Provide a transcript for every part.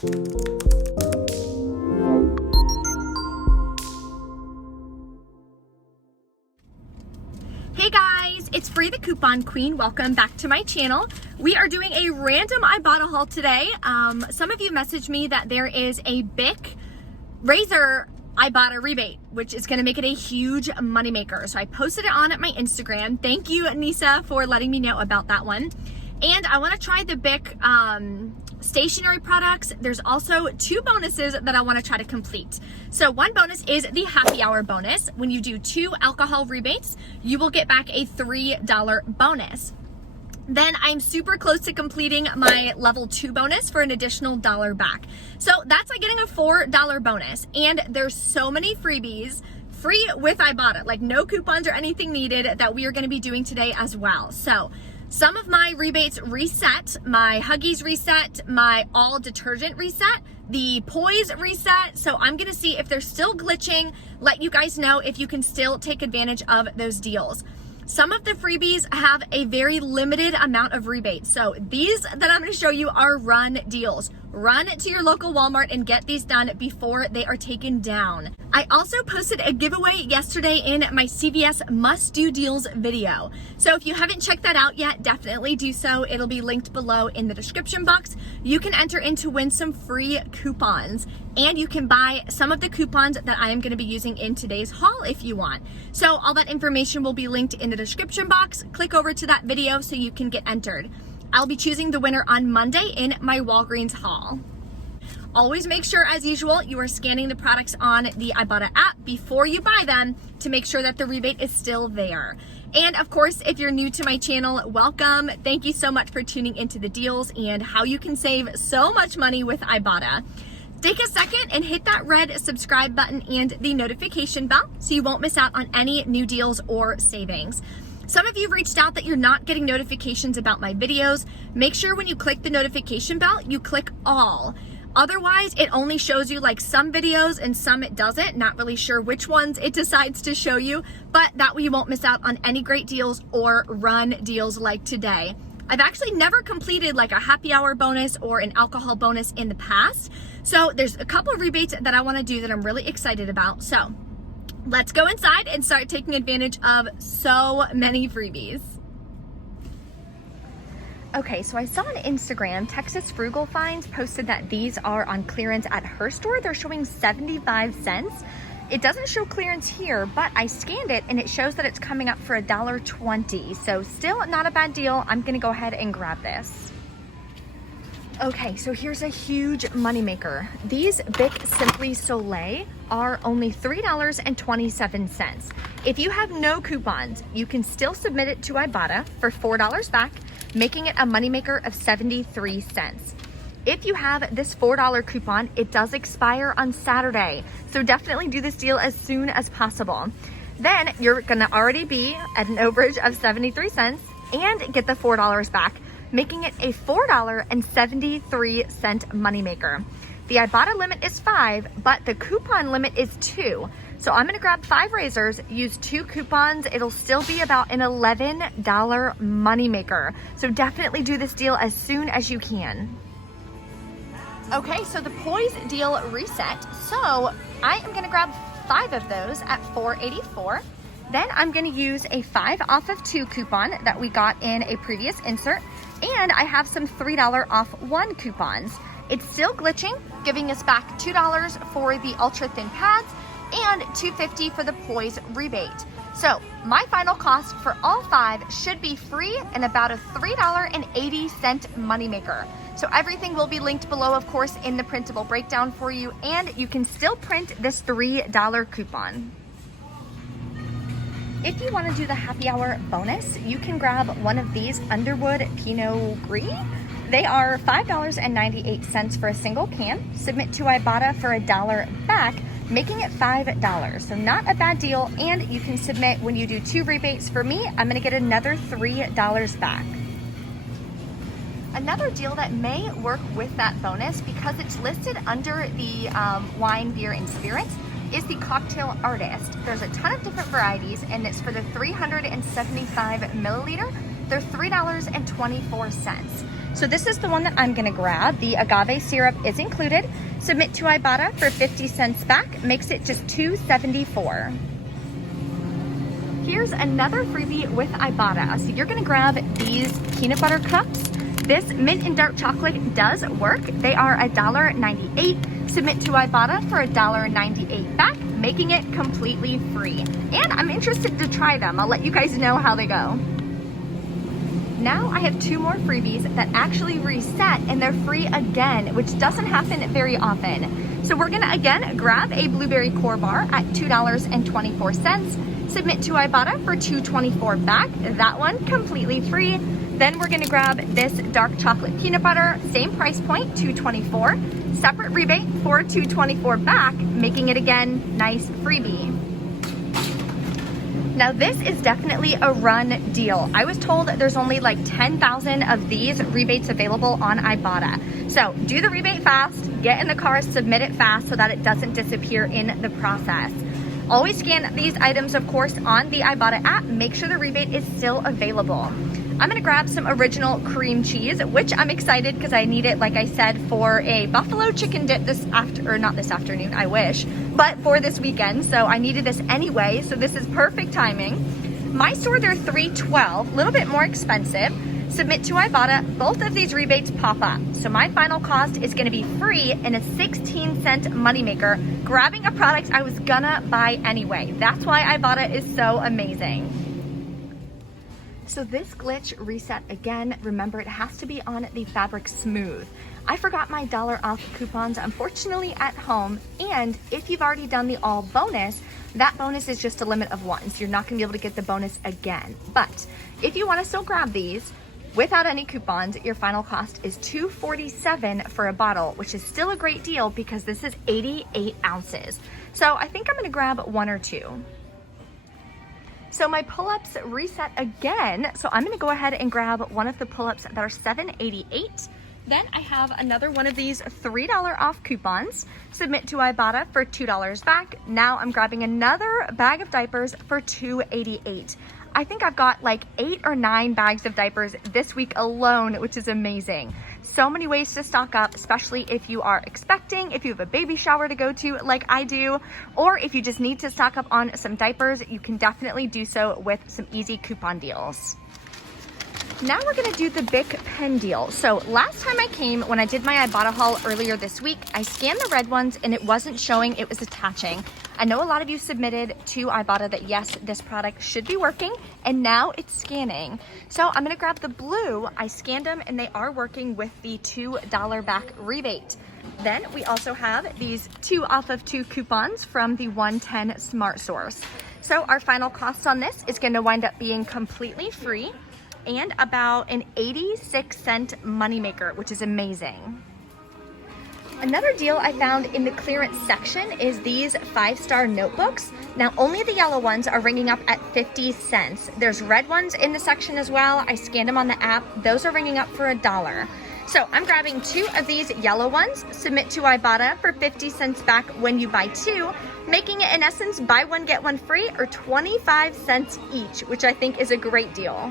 Hey guys, it's Free the Coupon Queen. Welcome back to my channel. We are doing a random Ibotta haul today. Some of you messaged me that there is a Bic razor Ibotta rebate, which is gonna make it a huge moneymaker. So I posted it on at my Instagram. Thank you, Nisa, for letting me know about that one. And I wanna try the Bic stationery products. There's also 2 bonuses that I wanna try to complete. So one bonus is the happy hour bonus. When you do 2 alcohol rebates, you will get back a $3 bonus. Then I'm super close to completing my level 2 bonus for an additional $1 back. So that's like getting a $4 bonus. And there's so many freebies, free with Ibotta, like no coupons or anything needed, that we are gonna be doing today as well. So some of my rebates reset, my Huggies reset, my all detergent reset, the Poise reset. So I'm gonna see if they're still glitching, let you guys know if you can still take advantage of those deals. Some of the freebies have a very limited amount of rebates. So these that I'm gonna show you are run deals. Run to your local Walmart and get these done before they are taken down. I also posted a giveaway yesterday in my CVS Must Do Deals video. So if you haven't checked that out yet, definitely do so. It'll be linked below in the description box. You can enter in to win some free coupons, and you can buy some of the coupons that I am gonna be using in today's haul if you want. So all that information will be linked in the description box. Click over to that video so you can get entered. I'll be choosing the winner on Monday in my Walgreens haul. Always make sure, as usual, you are scanning the products on the Ibotta app before you buy them to make sure that the rebate is still there. And of course, if you're new to my channel, welcome. Thank you so much for tuning into the deals and how you can save so much money with Ibotta. Take a second and hit that red subscribe button and the notification bell so you won't miss out on any new deals or savings. Some of you reached out that you're not getting notifications about my videos. Make sure when you click the notification bell, you click all. Otherwise, it only shows you like some videos and some it doesn't. Not really sure which ones it decides to show you, but that way you won't miss out on any great deals or run deals like today. I've actually never completed like a happy hour bonus or an alcohol bonus in the past. So there's a couple of rebates that I wanna do that I'm really excited about. So let's go inside and start taking advantage of so many freebies. Okay, so I saw on Instagram, Texas Frugal Finds posted that these are on clearance at her store. They're showing 75 cents. It doesn't show clearance here, but I scanned it and it shows that it's coming up for $1.20. So still not a bad deal. I'm gonna go ahead and grab this. Okay, so here's a huge moneymaker. These Bic Simply Soleil are only $3.27. If you have no coupons, you can still submit it to Ibotta for $4 back, making it a moneymaker of 73 cents. If you have this $4 coupon, it does expire on Saturday. So definitely do this deal as soon as possible. Then you're gonna already be at an overage of 73 cents and get the $4 back, making it a $4.73 moneymaker. The Ibotta limit is 5, but the coupon limit is 2. So I'm gonna grab 5 razors, use 2 coupons. It'll still be about an $11 moneymaker. So definitely do this deal as soon as you can. Okay, so the Poise deal reset. So I am gonna grab 5 of those at $4.84. Then I'm gonna use a 5 off of 2 coupon that we got in a previous insert. And I have some $3 off 1 coupons. It's still glitching, giving us back $2 for the ultra thin pads and $2.50 for the Poise rebate. So my final cost for all 5 should be free and about a $3.80 moneymaker. So everything will be linked below, of course, in the printable breakdown for you, and you can still print this $3 coupon. If you want to do the happy hour bonus, you can grab one of these Underwood Pinot Gris. They are $5.98 for a single can. Submit to Ibotta for $1 back, making it $5. So not a bad deal, and you can submit when you do 2 rebates. For me, I'm gonna get another $3 back. Another deal that may work with that bonus, because it's listed under the wine, beer, and spirits, is the Cocktail Artist. There's a ton of different varieties, and it's for the 375 milliliter. They're $3.24. So this is the one that I'm gonna grab. The agave syrup is included. Submit to Ibotta for 50 cents back, makes it just $2.74. Here's another freebie with Ibotta. So you're gonna grab these peanut butter cups. This mint and dark chocolate does work. They are $1.98. Submit to Ibotta for $1.98 back, making it completely free. And I'm interested to try them. I'll let you guys know how they go. Now I have 2 more freebies that actually reset and they're free again, which doesn't happen very often. So we're gonna again grab a blueberry core bar at $2.24. Submit to Ibotta for $2.24 back. That one completely free. Then we're gonna grab this dark chocolate peanut butter, same price point, $2.24. Separate rebate for $2.24 back, making it again nice freebie. Now this is definitely a run deal. I was told there's only like 10,000 of these rebates available on Ibotta. So do the rebate fast, get in the car, submit it fast so that it doesn't disappear in the process. Always scan these items, of course, on the Ibotta app. Make sure the rebate is still available. I'm gonna grab some original cream cheese, which I'm excited because I need it, like I said, for a buffalo chicken dip not this afternoon, I wish, but for this weekend. So I needed this anyway, so this is perfect timing. My store, they're $3.12, a little bit more expensive. Submit to Ibotta, both of these rebates pop up. So my final cost is gonna be free and a 16-cent moneymaker, grabbing a product I was gonna buy anyway. That's why Ibotta is so amazing. So this glitch reset again. Remember, it has to be on the fabric smooth. I forgot my $1 off coupons, unfortunately, at home. And if you've already done the all bonus, that bonus is just a limit of 1. So you're not gonna be able to get the bonus again. But if you wanna still grab these without any coupons, your final cost is $2.47 for a bottle, which is still a great deal because this is 88 ounces. So I think I'm gonna grab 1 or 2. So my pull-ups reset again. So I'm gonna go ahead and grab one of the pull-ups that are $7.88. Then I have another one of these $3 off coupons. Submit to Ibotta for $2 back. Now I'm grabbing another bag of diapers for $2.88. I think I've got like 8 or 9 bags of diapers this week alone, which is amazing. So many ways to stock up, especially if you are expecting, if you have a baby shower to go to like I do, or if you just need to stock up on some diapers, you can definitely do so with some easy coupon deals. Now we're gonna do the Bic Pen deal. So last time I came, when I did my Ibotta haul earlier this week, I scanned the red ones and it wasn't showing, it was attaching. I know a lot of you submitted to Ibotta that yes, this product should be working, and now it's scanning. So I'm gonna grab the blue. I scanned them and they are working with the $2 back rebate. Then we also have these 2 off of 2 coupons from the 110 Smart Source. So our final cost on this is gonna wind up being completely free and about an 86-cent moneymaker, which is amazing. Another deal I found in the clearance section is these 5-star notebooks. Now only the yellow ones are ringing up at 50 cents. There's red ones in the section as well. I scanned them on the app. Those are ringing up for $1. So I'm grabbing 2 of these yellow ones. Submit to Ibotta for 50 cents back when you buy 2, making it in essence buy one get one free, or 25 cents each, which I think is a great deal.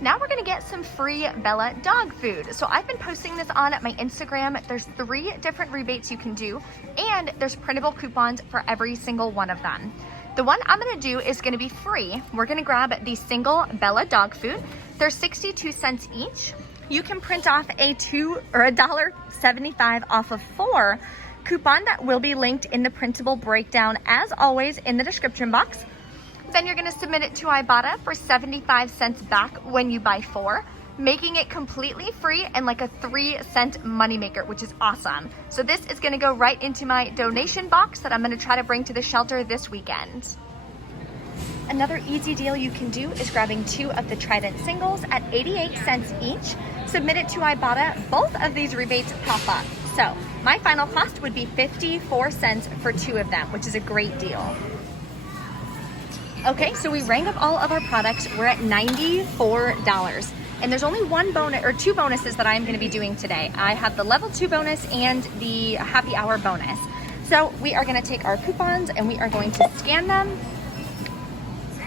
Now we're gonna get some free Bella dog food. So I've been posting this on my Instagram. There's 3 different rebates you can do, and there's printable coupons for every single one of them. The one I'm gonna do is gonna be free. We're gonna grab the single Bella dog food. They're 62 cents each. You can print off a $1.75 off of 4 coupon that will be linked in the printable breakdown, as always, in the description box. Then you're gonna submit it to Ibotta for 75 cents back when you buy 4, making it completely free and like a 3-cent moneymaker, which is awesome. So this is gonna go right into my donation box that I'm gonna try to bring to the shelter this weekend. Another easy deal you can do is grabbing 2 of the Trident singles at 88 cents each. Submit it to Ibotta. Both of these rebates pop up. So my final cost would be 54 cents for 2 of them, which is a great deal. Okay, so we rang up all of our products. We're at $94. And there's only 1 bonus or 2 bonuses that I'm gonna be doing today. I have the level 2 bonus and the happy hour bonus. So we are gonna take our coupons and we are going to scan them.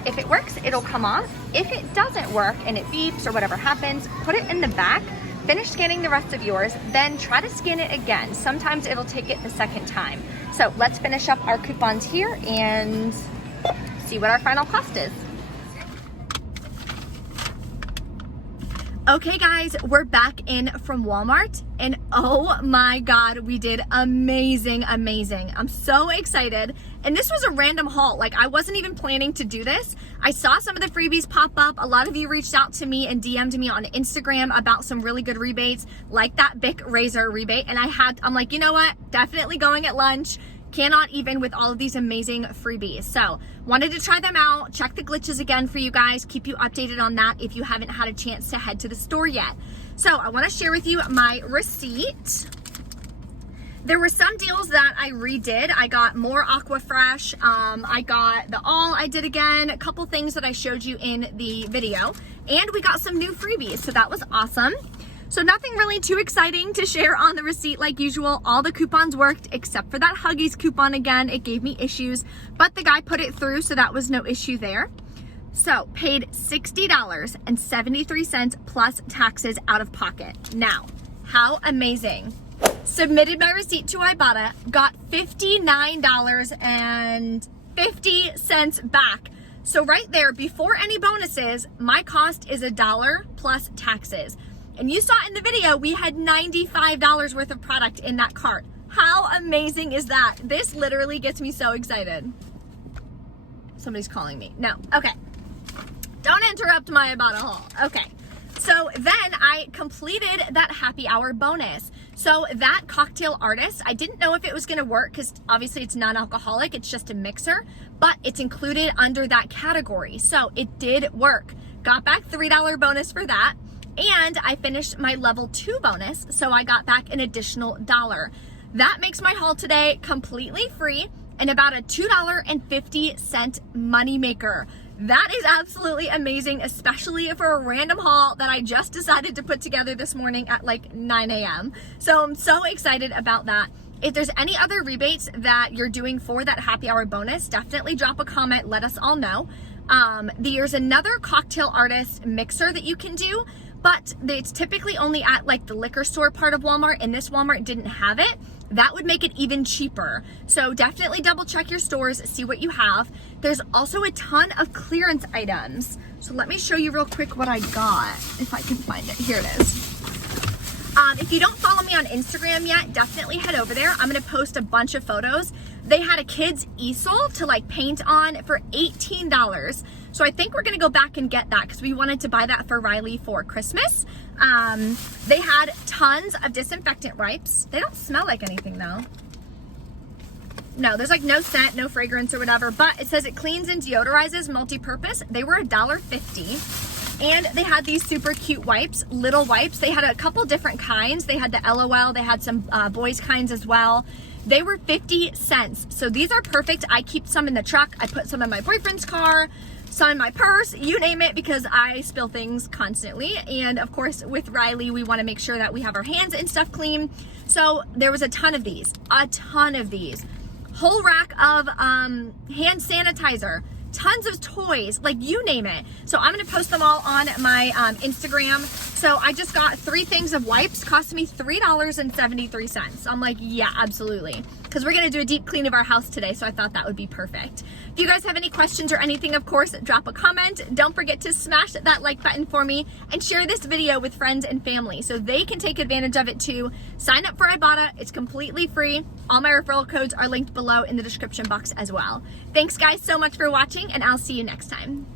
If it works, it'll come off. If it doesn't work and it beeps or whatever happens, put it in the back, finish scanning the rest of yours, then try to scan it again. Sometimes it'll take it the second time. So let's finish up our coupons here and see what our final cost is. Okay guys, we're back in from Walmart and oh my God, we did amazing. I'm so excited. And this was a random haul. Like I wasn't even planning to do this. I saw some of the freebies pop up. A lot of you reached out to me and DM'd me on Instagram about some really good rebates, like that Bic razor rebate. And I'm like, you know what? Definitely going at lunch. Cannot even with all of these amazing freebies. So wanted to try them out, check the glitches again for you guys, keep you updated on that if you haven't had a chance to head to the store yet. So I want to share with you my receipt. There were some deals that I redid. I got more Aqua Fresh. I got the All I did again, a couple things that I showed you in the video, and we got some new freebies. So that was awesome. So nothing really too exciting to share on the receipt like usual. All the coupons worked except for that Huggies coupon again. It gave me issues, but the guy put it through, so that was no issue there. So paid $60.73 plus taxes out of pocket. Now, how amazing. Submitted my receipt to Ibotta, got $59.50 back. So right there, before any bonuses, my cost is $1 plus taxes. And you saw in the video, we had $95 worth of product in that cart. How amazing is that? This literally gets me so excited. Somebody's calling me. No, okay. Don't interrupt my Ibotta haul. Okay. So then I completed that happy hour bonus. So that cocktail artist, I didn't know if it was gonna work because obviously it's non-alcoholic, it's just a mixer, but it's included under that category. So it did work. Got back $3 bonus for that. And I finished my level 2 bonus, so I got back an additional $1. That makes my haul today completely free and about a $2.50 moneymaker. That is absolutely amazing, especially for a random haul that I just decided to put together this morning at like 9 a.m. So I'm so excited about that. If there's any other rebates that you're doing for that happy hour bonus, definitely drop a comment, let us all know. There's another cocktail artist mixer that you can do, but it's typically only at like the liquor store part of Walmart, and this Walmart didn't have it. That would make it even cheaper. So definitely double check your stores, see what you have. There's also a ton of clearance items. So let me show you real quick what I got, if I can find it. Here it is. If you don't follow me on Instagram yet, definitely head over there. I'm gonna post a bunch of photos. They had a kid's easel to like paint on for $18. So I think we're gonna go back and get that because we wanted to buy that for Riley for Christmas. They had tons of disinfectant wipes. They don't smell like anything though. No, there's like no scent, no fragrance or whatever, but it says it cleans and deodorizes multi-purpose. They were $1.50. And they had these super cute wipes, little wipes. They had a couple different kinds. They had the LOL, they had some boys kinds as well. They were 50 cents. So these are perfect. I keep some in the truck. I put some in my boyfriend's car, some in my purse, you name it, because I spill things constantly. And of course, with Riley, we want to make sure that we have our hands and stuff clean. So there was a ton of these. Whole rack of hand sanitizer. Tons of toys, like you name it. So I'm gonna post them all on my Instagram. So I just got 3 things of wipes, cost me $3.73. I'm like, yeah, absolutely. Because we're gonna do a deep clean of our house today, so I thought that would be perfect. If you guys have any questions or anything, of course, drop a comment. Don't forget to smash that like button for me and share this video with friends and family so they can take advantage of it too. Sign up for Ibotta, it's completely free. All my referral codes are linked below in the description box as well. Thanks guys so much for watching, and I'll see you next time.